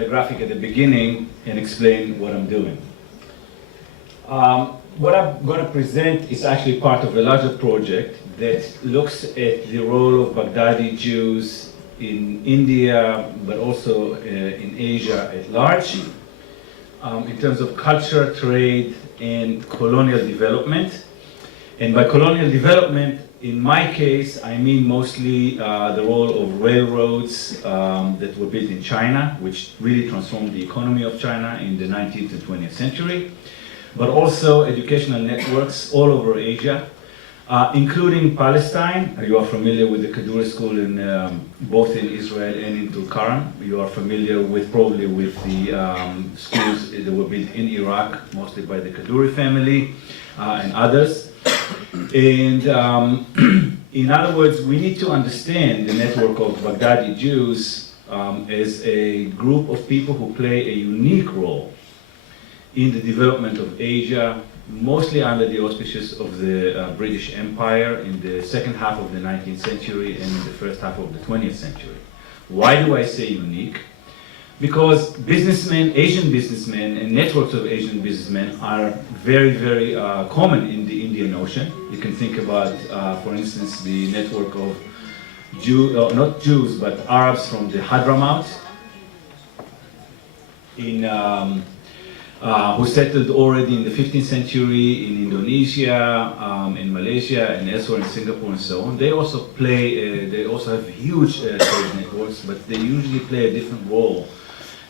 telegraphic at the beginning and explain what I'm doing. What I'm going to present is actually part of a larger project that looks at the role of Baghdadi Jews in India, but also in Asia at large, in terms of culture, trade, and colonial development. And by colonial development, in my case, I mean mostly the role of railroads that were built in China, which really transformed the economy of China in the 19th and 20th century, but also educational networks all over Asia, including Palestine. You are familiar with the Kadura school in both in Israel and in Tulkarm. You are familiar with probably with the schools that were built in Iraq, mostly by the Kaduri family and others. And in other words, we need to understand the network of Baghdadi Jews as a group of people who play a unique role in the development of Asia, mostly under the auspices of the British Empire in the second half of the 19th century and in the first half of the 20th century. Why do I say unique? Because businessmen, Asian businessmen, and networks of Asian businessmen are very, very common in the Indian Ocean. You can think about, for instance, the network of not Jews, but Arabs from the Hadramaut, who settled already in the 15th century in Indonesia, in Malaysia, and elsewhere in Singapore and so on. They also play, they also have huge trade networks, but they usually play a different role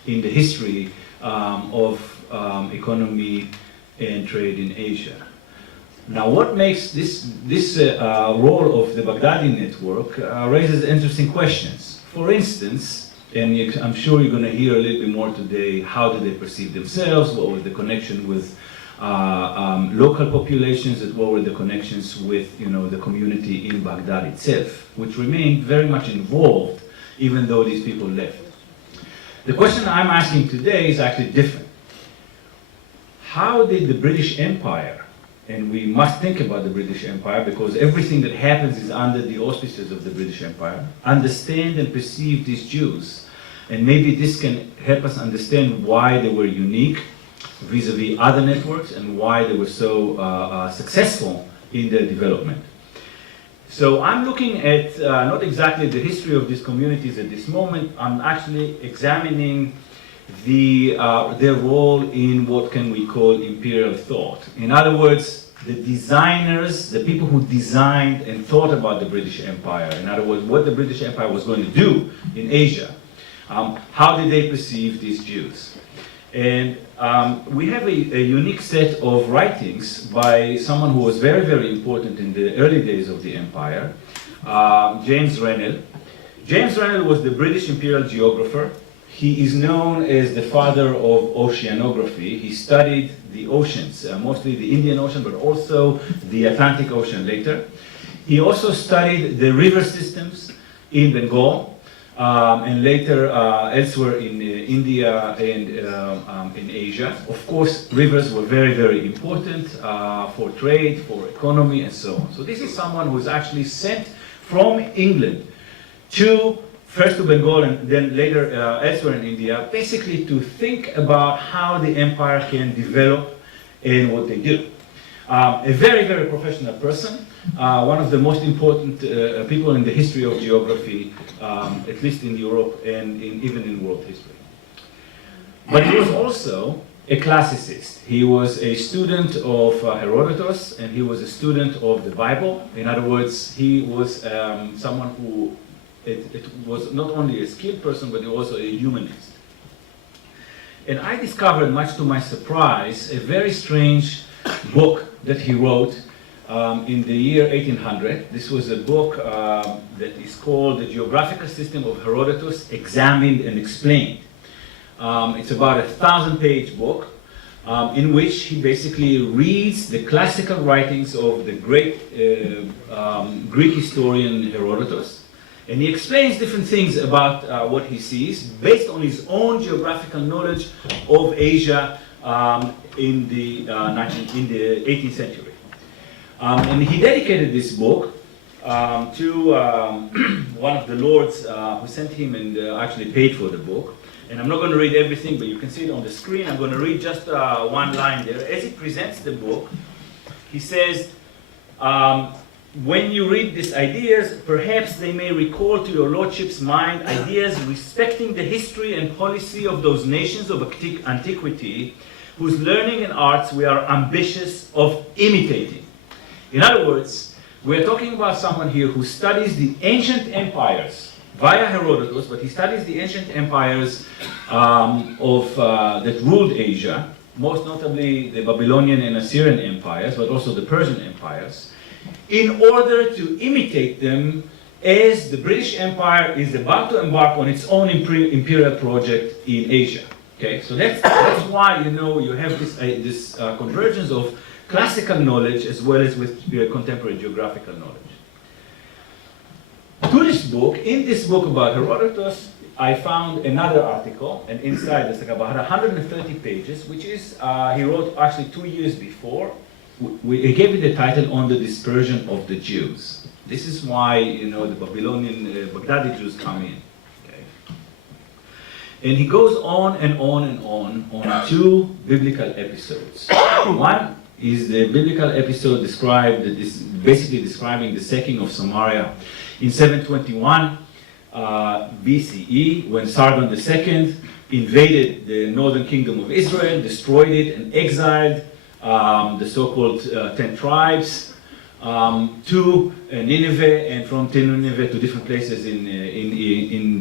in the history of economy and trade in Asia. Now, what makes this role of the Baghdadi network raises interesting questions. For instance, and I'm sure you're going to hear a little bit more today, how do they perceive themselves, what was the connection with local populations, and what were the connections with the community in Baghdad itself, which remained very much involved even though these people left. The question I'm asking today is actually different. How did the British Empire, and we must think about the British Empire because everything that happens is under the auspices of the British Empire, understand and perceive these Jews? And maybe this can help us understand why they were unique vis-a-vis other networks and why they were so successful in their development. So I'm looking at not exactly the history of these communities at this moment. I'm actually examining their role in what can we call imperial thought. In other words, the designers, the people who designed and thought about the British Empire, in other words, what the British Empire was going to do in Asia, how did they perceive these Jews? And we have a unique set of writings by someone who was very, very important in the early days of the empire, James Rennell. James Rennell was the British imperial geographer. He is known as the father of oceanography. He studied the oceans, mostly the Indian Ocean, but also the Atlantic Ocean later. He also studied the river systems in Bengal, and later elsewhere in India and in Asia. Of course, rivers were very, very important for trade, for economy, and so on. So this is someone who is actually sent from England first to Bengal and then later elsewhere in India, basically to think about how the empire can develop and what they do. A very, very professional person. One of the most important people in the history of geography, at least in Europe and even in world history. But he was also a classicist. He was a student of Herodotus, and he was a student of the Bible. In other words, he was someone who it was not only a skilled person, but he was also a humanist. And I discovered, much to my surprise, a very strange book that he wrote in the year 1800. This was a book that is called The Geographical System of Herodotus, Examined and Explained. It's about a 1,000-page book in which he basically reads the classical writings of the great Greek historian Herodotus, and he explains different things about what he sees based on his own geographical knowledge of Asia in the 18th century. And he dedicated this book to one of the lords who sent him and actually paid for the book. and I'm not going to read everything, but you can see it on the screen. I'm going to read just one line there. As he presents the book, he says, when you read these ideas, perhaps they may recall to your lordship's mind ideas respecting the history and policy of those nations of antiquity, whose learning and arts we are ambitious of imitating. In other words, we're talking about someone here who studies the ancient empires via Herodotus, but he studies the ancient empires that ruled Asia, most notably the Babylonian and Assyrian empires, but also the Persian empires, in order to imitate them as the British Empire is about to embark on its own imperial project in Asia. Okay, so that's why you have this convergence of classical knowledge as well as with contemporary geographical knowledge. To this book, in this book about Herodotus, I found another article, and inside it's about 130 pages, which is, he wrote actually 2 years before. He gave it the title On the Dispersion of the Jews. This is why, the Babylonian, Baghdadi Jews come in. Okay? And he goes on and on and on 2 biblical episodes. One is the biblical episode basically describing the sacking of Samaria in 721 BCE, when Sargon II invaded the northern kingdom of Israel, destroyed it, and exiled the so-called 10 tribes to Nineveh, and from Nineveh to different places in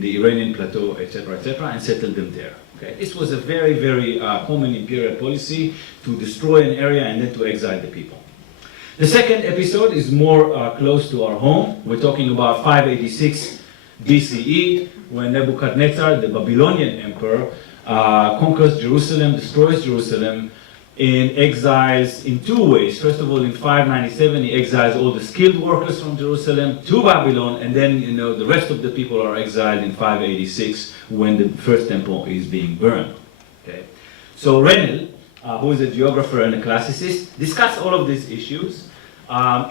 the Iranian plateau, etc., and settled them there. Okay? This was a very, very common imperial policy to destroy an area and then to exile the people. The second episode is more close to our home. We're talking about 586 BCE, when Nebuchadnezzar, the Babylonian emperor, conquers Jerusalem, destroys Jerusalem, and exiles in 2 ways. First of all, in 597, he exiles all the skilled workers from Jerusalem to Babylon, and then the rest of the people are exiled in 586 when the first temple is being burned. Okay? So Renel, who is a geographer and a classicist, discussed all of these issues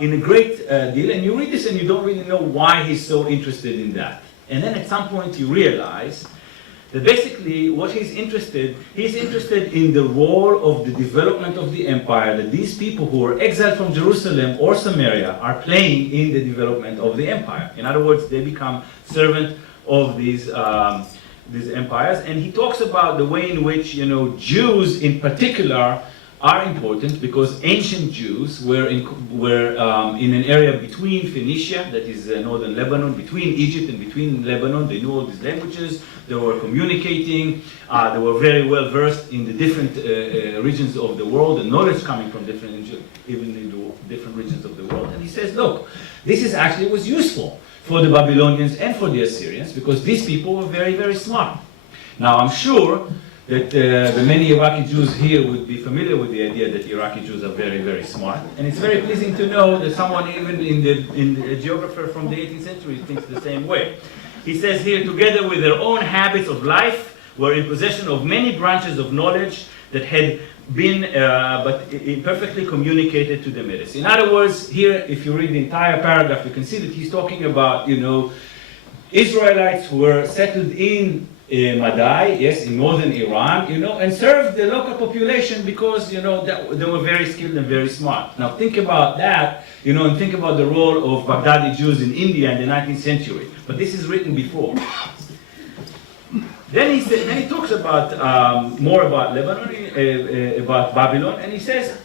in a great deal, and you read this and you don't really know why he's so interested in that. And then at some point you realize that basically what he's interested in the role of the development of the empire that these people who are exiled from Jerusalem or Samaria are playing in the development of the empire. In other words, they become servant of these empires, and he talks about the way in which Jews in particular are important, because ancient Jews were in an area between Phoenicia, that is northern Lebanon, between Egypt and between Lebanon. They knew all these languages, they were communicating, they were very well versed in the different regions of the world, and knowledge coming from different regions of the world. And he says, look, this was useful for the Babylonians and for the Assyrians, because these people were very, very smart. Now I'm sure that the many Iraqi Jews here would be familiar with the idea that Iraqi Jews are very, very smart. And it's very pleasing to know that someone even a geographer from the 18th century thinks the same way. He says here, together with their own habits of life, were in possession of many branches of knowledge that had been but imperfectly communicated to the masses. In other words, here, if you read the entire paragraph, you can see that he's talking about, Israelites who were settled in Madai, yes, in northern Iran, and served the local population because, they were very skilled and very smart. Now think about that, and think about the role of Baghdadi Jews in India in the 19th century. But this is written before. Then he talks about more about Lebanon, about Babylon, and he says,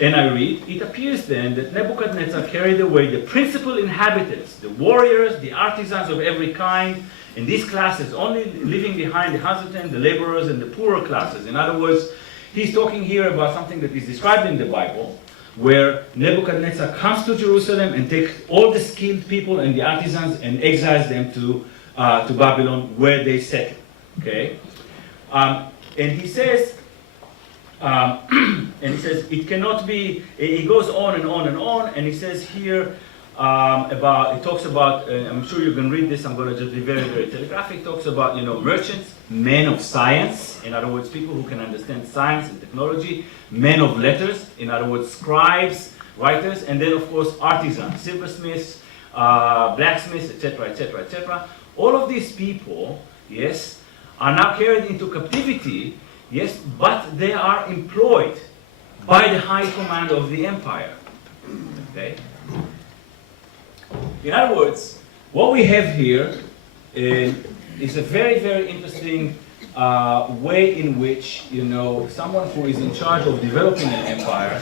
and I read, it appears then that Nebuchadnezzar carried away the principal inhabitants, the warriors, the artisans of every kind, and these classes, only leaving behind the husbandmen, the laborers, and the poorer classes. In other words, he's talking here about something that is described in the Bible, where Nebuchadnezzar comes to Jerusalem and takes all the skilled people and the artisans and exiles them to Babylon, where they settle. Okay, and he says, it cannot be. He goes on and on and on, and he says here. He talks about, I'm sure you can read this, I'm going to just be very, very telegraphic. He talks about, merchants, men of science, in other words, people who can understand science and technology, men of letters, in other words, scribes, writers, and then, of course, artisans, silversmiths, blacksmiths, etc., etc., etc. All of these people, yes, are now carried into captivity, yes, but they are employed by the high command of the empire. Okay? In other words, what we have here is a very, very interesting way in which, you know, someone who is in charge of developing an empire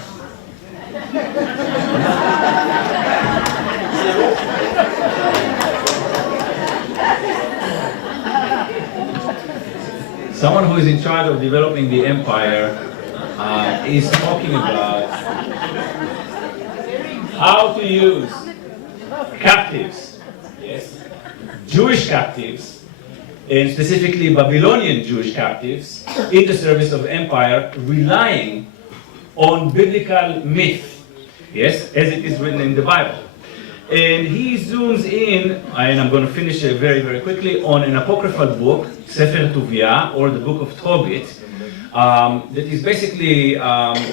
someone who is in charge of developing the empire is talking about how to use captives, yes, Jewish captives, and specifically Babylonian Jewish captives, in the service of empire, relying on biblical myth, yes, as it is written in the Bible. And he zooms in, and I'm going to finish it very, very quickly, on an apocryphal book, Sefer Tuvia, or the Book of Tobit, that is basically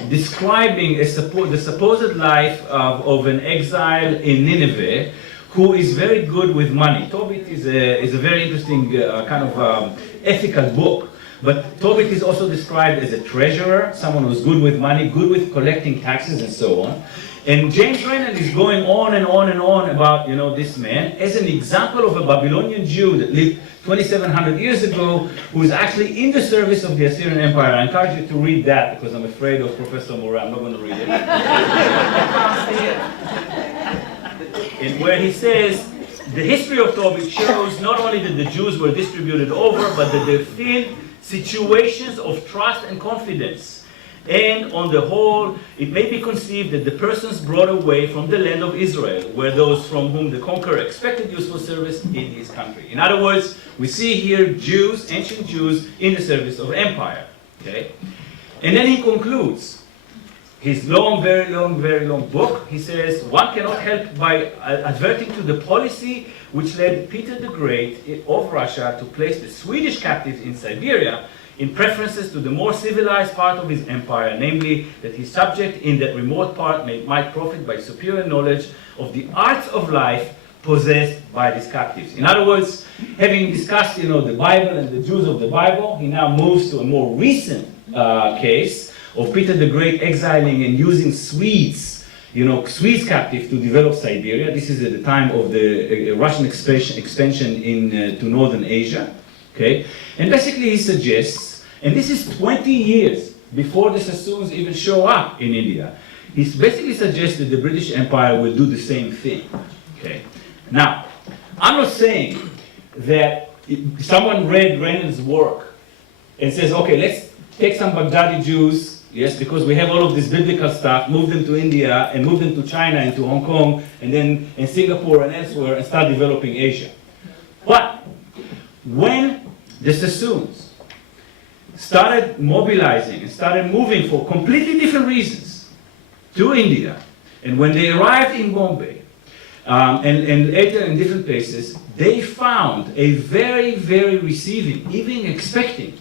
describing the supposed life of an exile in Nineveh who is very good with money. Tobit is a very interesting kind of ethical book. But Tobit is also described as a treasurer, someone who's good with money, good with collecting taxes and so on. And James Renan is going on and on and on about, you know, this man as an example of a Babylonian Jew that lived 2,700 years ago, who is actually in the service of the Assyrian Empire. I encourage you to read that because I'm afraid of Professor Moore. I'm not going to read it. And where he says, the history of Tobit shows not only that the Jews were distributed over, but that they filled situations of trust and confidence. And on the whole, it may be conceived that the persons brought away from the land of Israel were those from whom the conqueror expected useful service in his country. In other words, we see here Jews, ancient Jews, in the service of empire. Okay? And then he concludes his long, very long book. He says, one cannot help by adverting to the policy which led Peter the Great of Russia to place the Swedish captives in Siberia in preferences to the more civilized part of his empire, namely that his subject in that remote part might profit by superior knowledge of the arts of life possessed by these captives. In other words, having discussed, you know, the Bible and the Jews of the Bible, he now moves to a more recent case of Peter the Great exiling and using Swedes, you know, Swedes captives to develop Siberia. This is at the time of the Russian expansion to northern Asia. Okay? And basically he suggests, and this is 20 years before the Sassoons even show up in India, he basically suggests that the British Empire will do the same thing. Okay? Now, I'm not saying that if someone read Renan's work and says, okay, let's take some Baghdadi Jews, yes, because we have all of this biblical stuff, move them to India and move them to China and to Hong Kong and then in Singapore and elsewhere and start developing Asia. But when the Sassoons started mobilizing and started moving for completely different reasons to India, and when they arrived in Bombay and later in different places, they found a very, very receiving, even expecting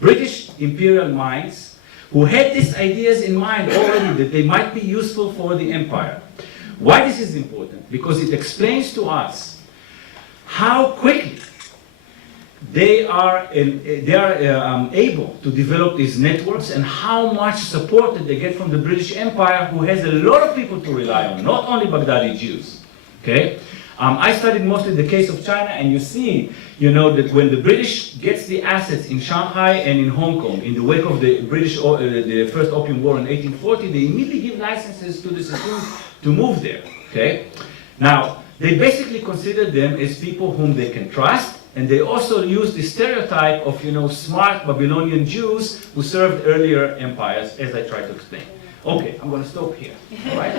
British imperial minds who had these ideas in mind already that they might be useful for the empire. Why this is important? Because it explains to us how quickly they are able to develop these networks and how much support that they get from the British Empire, who has a lot of people to rely on, not only Baghdadi Jews. Okay? I studied mostly the case of China, and you see, you know, that when the British gets the assets in Shanghai and in Hong Kong, in the wake of the the First Opium War in 1840, they immediately give licenses to the Sassoons to move there. Okay? Now, they basically consider them as people whom they can trust, and they also use the stereotype of, you know, smart Babylonian Jews who served earlier empires, as I tried to explain. Okay, I'm going to stop here. All right?